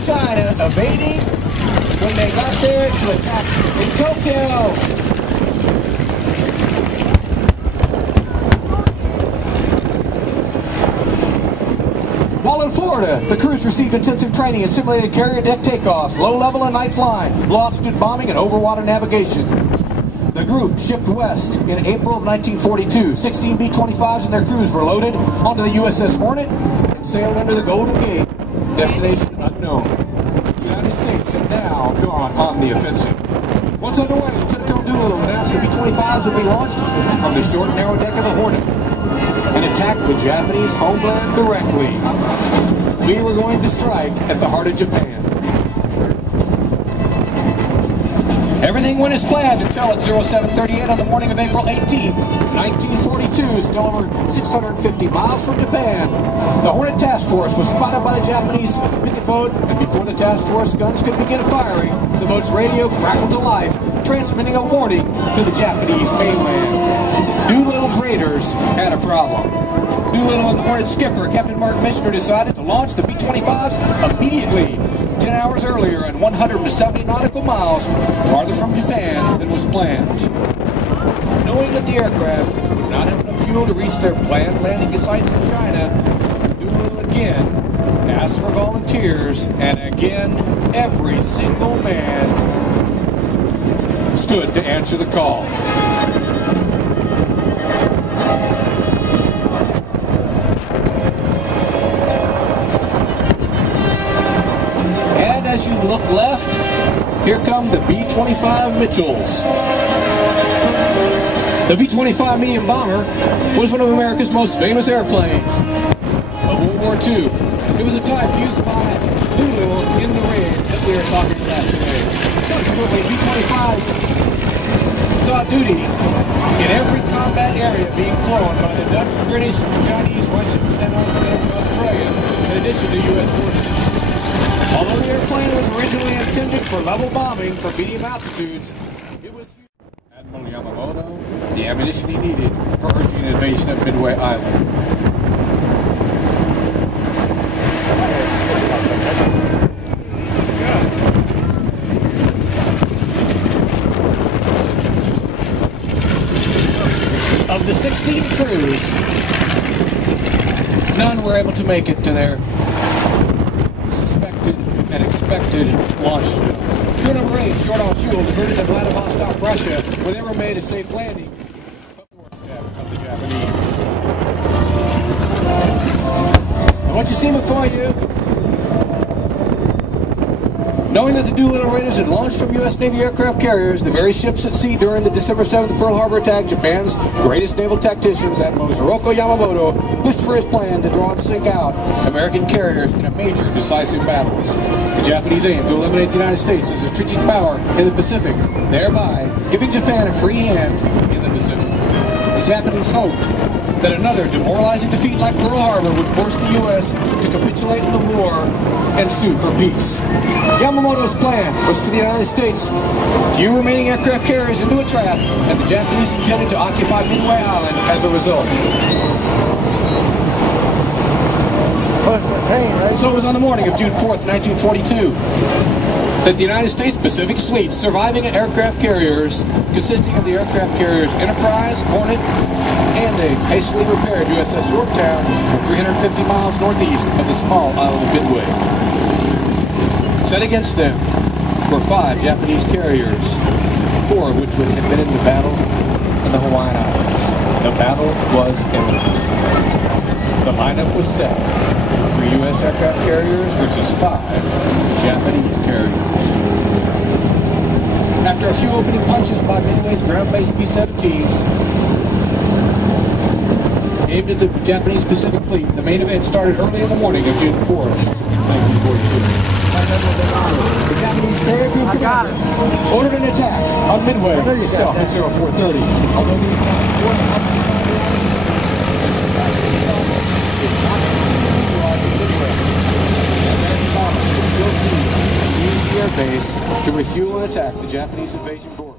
China evading when they got there to attack in Tokyo. While in Florida, the crews received intensive training in simulated carrier deck takeoffs, low-level and night flying, low-altitude bombing, and over-water navigation. The group shipped west in April of 1942. 16 B-25s and their crews were loaded onto the USS Hornet and sailed under the Golden Gate. Destination unknown. The United States had now gone on the offensive. Once underway, Lieutenant Colonel Doolittle announced the B-25s would be launched from the short, narrow deck of the Hornet and attack the Japanese homeland directly. We were going to strike at the heart of Japan. Everything went as planned until at 0738 on the morning of April 18th, 1942, still over 650 miles from Japan. The Hornet Task Force was spotted by the Japanese picket boat, and before the task force guns could begin firing, the boat's radio crackled to life, transmitting a warning to the Japanese mainland. Doolittle's raiders had a problem. Doolittle and the Hornet skipper, Captain Mark Mishner, decided to launch the B-25s immediately, 10 hours earlier and 170 nautical miles farther from Japan than was planned. Knowing that the aircraft would not have enough fuel to reach their planned landing sites in China, Doolittle again asked for volunteers, and again every single man stood to answer the call. As you look left, here come the B-25 Mitchells. The B-25 medium bomber was one of America's most famous airplanes of World War II. It was a type used by Doolittle in the raid that we are talking about today. Subsequently, B-25s saw duty in every combat area being flown by the Dutch, British, Chinese, Russians, and Australians, in addition to U.S. forces. Although the airplane was originally intended for level bombing for medium altitudes, it was Admiral Yamamoto the ammunition he needed for urging an invasion of Midway Island. Of the 16 crews, none were able to make it to their suspected and expected launch fields. Crew number 8, short on fuel, diverted to Vladivostok, Russia, where they were made a safe landing, but doorstep of the Japanese. And what you see before you, knowing that the Doolittle Raiders had launched from U.S. Navy aircraft carriers, the very ships at sea during the December 7th Pearl Harbor attack, Japan's greatest naval tacticians, Admiral Hiroko Yamamoto, pushed for his plan to draw and sink out American carriers in a major decisive battles. The Japanese aimed to eliminate the United States as a strategic power in the Pacific, thereby giving Japan a free hand in the Pacific. The Japanese hoped that another demoralizing defeat like Pearl Harbor would force the U.S. to capitulate in the war and sue for peace. Yamamoto's plan was for the United States few remaining aircraft carriers into a trap, and the Japanese intended to occupy Midway Island as a result. So it was on the morning of June 4th, 1942, that the United States Pacific Fleet's surviving aircraft carriers, consisting of the aircraft carriers Enterprise, Hornet, and a hastily repaired USS Yorktown, were 350 miles northeast of the small island of Midway. Set against them were 5 Japanese carriers, 4 of which would have been in the battle in the Hawaiian Islands. The battle was imminent. The lineup was set: 3 U.S. aircraft carriers versus 5 Japanese carriers. After a few opening punches by Midway's ground-based B-17s aimed at the Japanese Pacific Fleet, the main event started early in the morning of June 4th, 1942. The Japanese carrier group commander ordered an attack on Midway itself at 0430. Although the attack was Air Base to refuel and attack the Japanese invasion force.